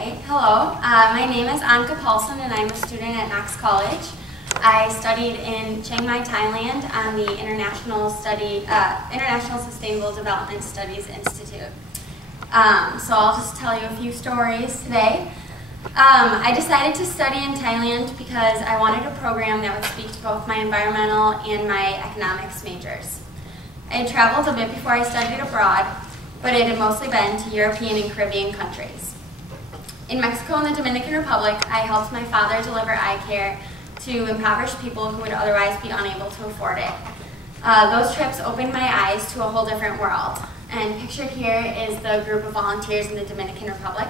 Alright, hello. My name is Annika Paulsen and I'm a student at Knox College. I studied in Chiang Mai, Thailand on the International Sustainable Development Studies Institute. So I'll just tell you a few stories today. I decided to study in Thailand because I wanted a program that would speak to both my environmental and my economics majors. I had traveled a bit before I studied abroad, but it had mostly been to European and Caribbean countries. In Mexico and the Dominican Republic, I helped my father deliver eye care to impoverished people who would otherwise be unable to afford it. Those trips opened my eyes to a whole different world. And pictured here is the group of volunteers in the Dominican Republic.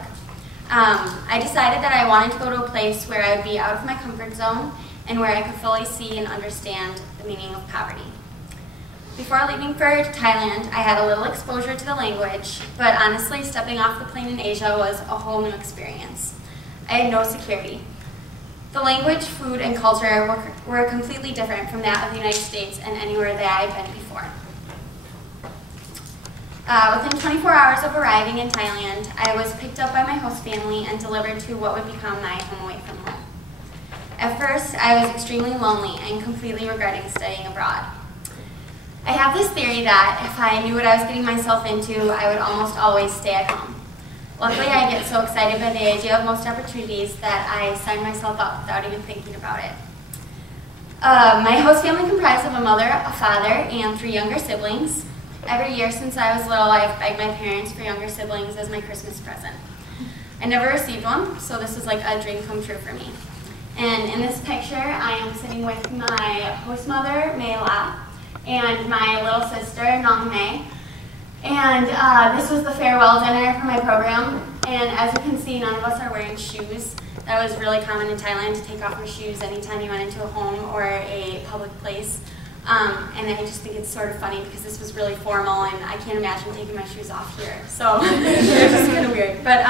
I decided that I wanted to go to a place where I would be out of my comfort zone and where I could fully see and understand the meaning of poverty. Before leaving for Thailand, I had a little exposure to the language, but honestly, stepping off the plane in Asia was a whole new experience. I had no security. The language, food, and culture were completely different from that of the United States and anywhere that I had been before. Within 24 hours of arriving in Thailand, I was picked up by my host family and delivered to what would become my home away from home. At first, I was extremely lonely and completely regretting studying abroad. I have this theory that if I knew what I was getting myself into, I would almost always stay at home. Luckily, I get so excited by the idea of most opportunities that I sign myself up without even thinking about it. My host family comprised of a mother, a father, and 3 younger siblings. Every year since I was little, I've begged my parents for younger siblings as my Christmas present. I never received one, so this is like a dream come true for me. And in this picture, I am sitting with my host mother, Mei La, and my little sister, Nong Mei. And this was the farewell dinner for my program. And as you can see, none of us are wearing shoes. That was really common in Thailand, to take off your shoes anytime you went into a home or a public place. And I just think it's sort of funny because this was really formal and I can't imagine taking my shoes off here. So it's just kind of weird. But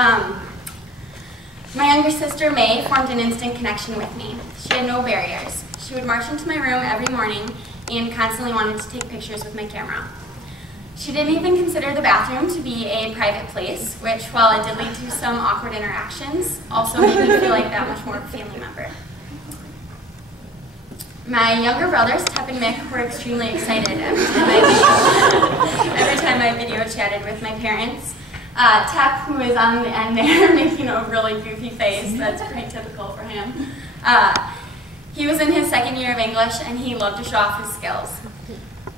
my younger sister, May, formed an instant connection with me. She had no barriers. She would march into my room every morning and constantly wanted to take pictures with my camera. She didn't even consider the bathroom to be a private place, which, while it did lead to some awkward interactions, also made me feel like that much more of a family member. My younger brothers, Tep and Mick, were extremely excited every time I video chatted with my parents. Tep, who is on the end there, making a really goofy face, that's pretty typical for him. He was in his 2nd year of English and he loved to show off his skills.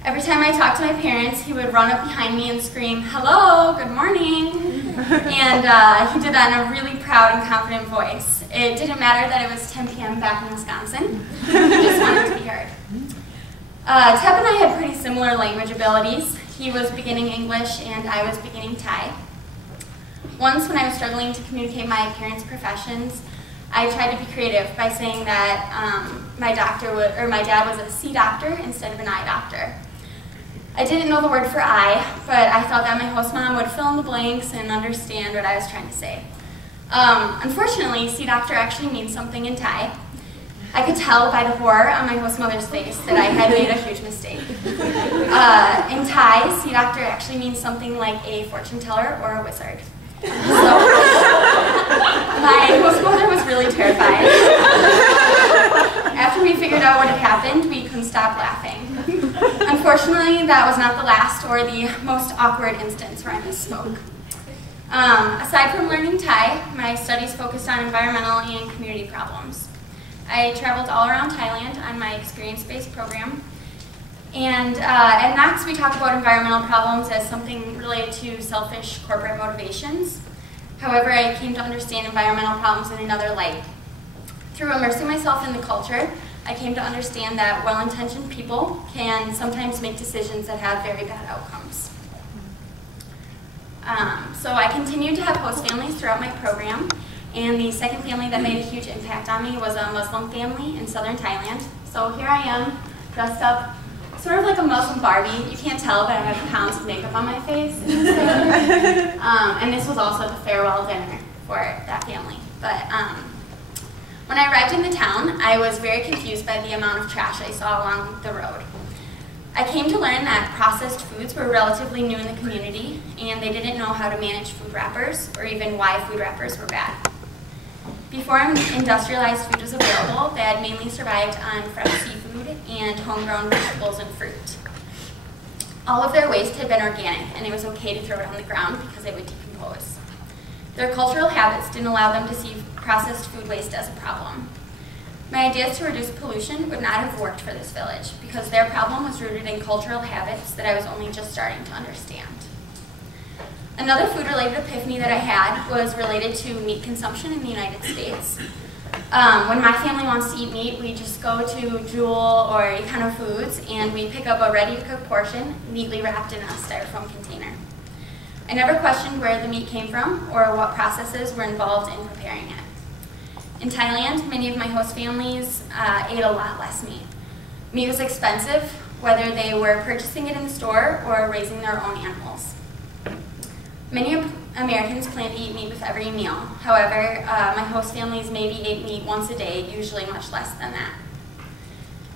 Every time I talked to my parents, he would run up behind me and scream, "Hello, good morning." And he did that in a really proud and confident voice. It didn't matter that it was 10 p.m. back in Wisconsin. He just wanted to be heard. Tep and I had pretty similar language abilities. He was beginning English and I was beginning Thai. Once, when I was struggling to communicate my parents' professions, I tried to be creative by saying that my dad was a sea doctor instead of an eye doctor. I didn't know the word for eye, but I thought that my host mom would fill in the blanks and understand what I was trying to say. Unfortunately, sea doctor actually means something in Thai. I could tell by the horror on my host mother's face that I had made a huge mistake. In Thai, sea doctor actually means something like a fortune teller or a wizard. So, my host mother was really terrified. After we figured out what had happened, we couldn't stop laughing. Unfortunately, that was not the last or the most awkward instance where I misspoke. Aside from learning Thai, my studies focused on environmental and community problems. I traveled all around Thailand on my experience-based program. And at Knox, we talk about environmental problems as something related to selfish corporate motivations. However, I came to understand environmental problems in another light. Through immersing myself in the culture, I came to understand that well-intentioned people can sometimes make decisions that have very bad outcomes. So I continued to have host families throughout my program, and the second family that made a huge impact on me was a Muslim family in southern Thailand. So here I am, dressed up sort of like a Muslim Barbie. You can't tell, but I have pounds of makeup on my face. And this was also the farewell dinner for that family. But when I arrived in the town, I was very confused by the amount of trash I saw along the road. I came to learn that processed foods were relatively new in the community, and they didn't know how to manage food wrappers or even why food wrappers were bad. Before industrialized food was available, they had mainly survived on fresh seafood and homegrown vegetables and fruit. All of their waste had been organic, and it was okay to throw it on the ground because it would decompose. Their cultural habits didn't allow them to see processed food waste as a problem. My ideas to reduce pollution would not have worked for this village because their problem was rooted in cultural habits that I was only just starting to understand. Another food-related epiphany that I had was related to meat consumption in the United States. When my family wants to eat meat, we just go to Jewel or Econo Foods and we pick up a ready-to-cook portion neatly wrapped in a styrofoam container. I never questioned where the meat came from or what processes were involved in preparing it. In Thailand, many of my host families ate a lot less meat. Meat was expensive, whether they were purchasing it in the store or raising their own animals. Many Americans plan to eat meat with every meal. However, my host families maybe ate meat once a day, usually much less than that.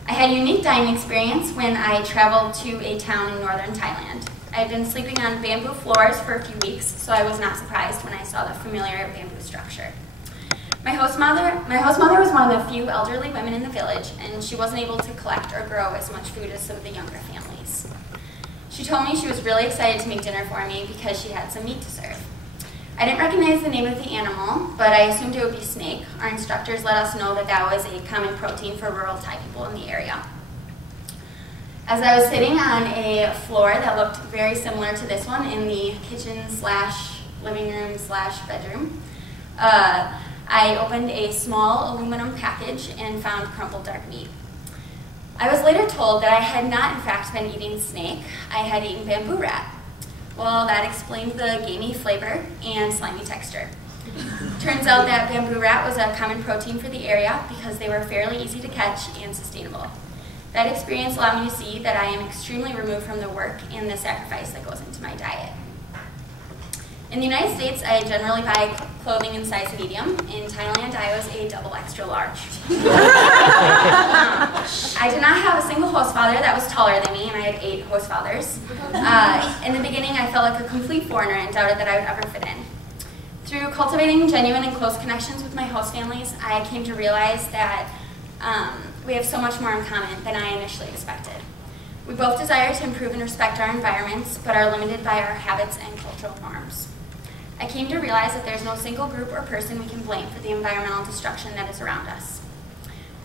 I had a unique dining experience when I traveled to a town in northern Thailand. I had been sleeping on bamboo floors for a few weeks, so I was not surprised when I saw the familiar bamboo structure. My host mother was one of the few elderly women in the village, and she wasn't able to collect or grow as much food as some of the younger families. She told me she was really excited to make dinner for me because she had some meat to serve. I didn't recognize the name of the animal, but I assumed it would be snake. Our instructors let us know that that was a common protein for rural Thai people in the area. As I was sitting on a floor that looked very similar to this one in the kitchen/living room/bedroom, I opened a small aluminum package and found crumpled dark meat. I was later told that I had not in fact been eating snake, I had eaten bamboo rat. Well, that explained the gamey flavor and slimy texture. Turns out that bamboo rat was a common protein for the area because they were fairly easy to catch and sustainable. That experience allowed me to see that I am extremely removed from the work and the sacrifice that goes into my diet. In the United States, I generally buy clothing in size medium. In Thailand, I was a double extra large. I did not have a single host father that was taller than me, and I had 8 host fathers. In the beginning, I felt like a complete foreigner and doubted that I would ever fit in. Through cultivating genuine and close connections with my host families, I came to realize that we have so much more in common than I initially expected. We both desire to improve and respect our environments, but are limited by our habits and cultural norms. I came to realize that there's no single group or person we can blame for the environmental destruction that is around us.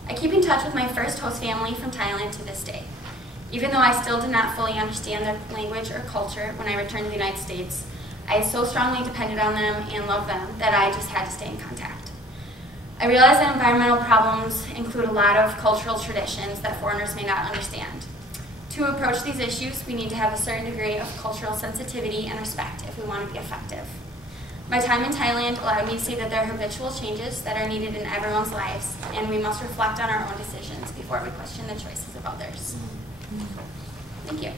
I keep in touch with my first host family from Thailand to this day. Even though I still did not fully understand their language or culture when I returned to the United States, I so strongly depended on them and loved them that I just had to stay in contact. I realized that environmental problems include a lot of cultural traditions that foreigners may not understand. To approach these issues, we need to have a certain degree of cultural sensitivity and respect if we want to be effective. My time in Thailand allowed me to see that there are habitual changes that are needed in everyone's lives, and we must reflect on our own decisions before we question the choices of others. Thank you.